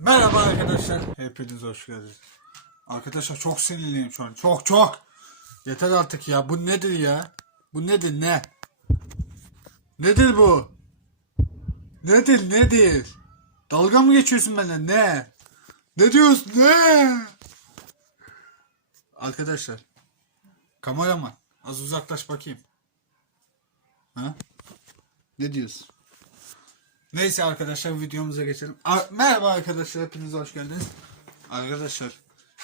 Merhaba arkadaşlar. Hepiniz hoş geldiniz. Arkadaşlar çok sinirliyim şu an. Çok çok. Yeter artık ya. Bu nedir ya? Bu nedir ne? Nedir bu? Nedir nedir? Dalga mı geçiyorsun benimle? Ne? Ne diyorsun? Ne? Arkadaşlar. Kameraman. Az uzaklaş bakayım. Ha? Ne diyorsun? Neyse arkadaşlar videomuza geçelim. Ar- Merhaba arkadaşlar hepiniz hoş geldiniz. Arkadaşlar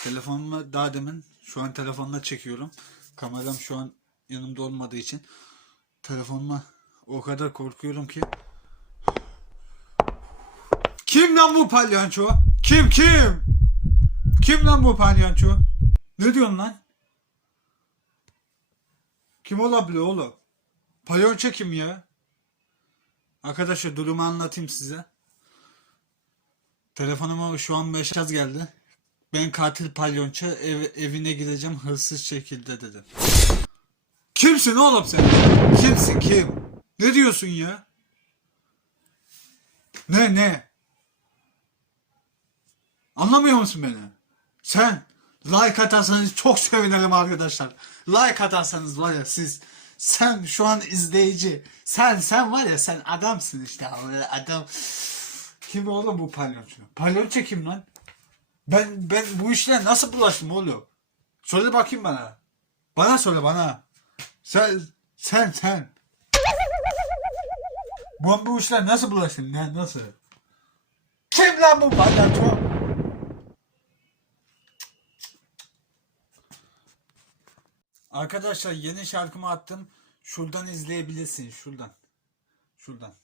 telefonumu daha demin şu an telefonla çekiyorum. Kameram şu an yanımda olmadığı için telefonuma o kadar korkuyorum ki. Kim lan bu palyanço? Kim kim? Kim lan bu palyanço? Ne diyorsun lan? Kim olabilir oğlum? Palyanço kim ya? Arkadaşlar durumu anlatayım size. Telefonuma şu an mesaj geldi. Ben katil palyonça ev, evine gideceğim hırsız şekilde dedi. Kimsin oğlum sen? Kimsin kim? Ne diyorsun ya? Ne ne? Anlamıyor musun beni? Sen like atarsanız çok sevinirim arkadaşlar. Like atarsanız var ya siz sen şu an izleyici. Sen sen var ya sen adamsın işte adam. Kim oğlum bu palyonçu? Palyonçu kim lan? Ben ben bu işlere nasıl bulaştım oğlum? Söyle bakayım bana. Bana söyle bana. Sen sen sen. Bu, bu işler nasıl bulaştın? Ne nasıl? Kim lan bu palyonçu? Arkadaşlar yeni şarkımı attım. Şuradan izleyebilirsin. Şuradan. Şuradan.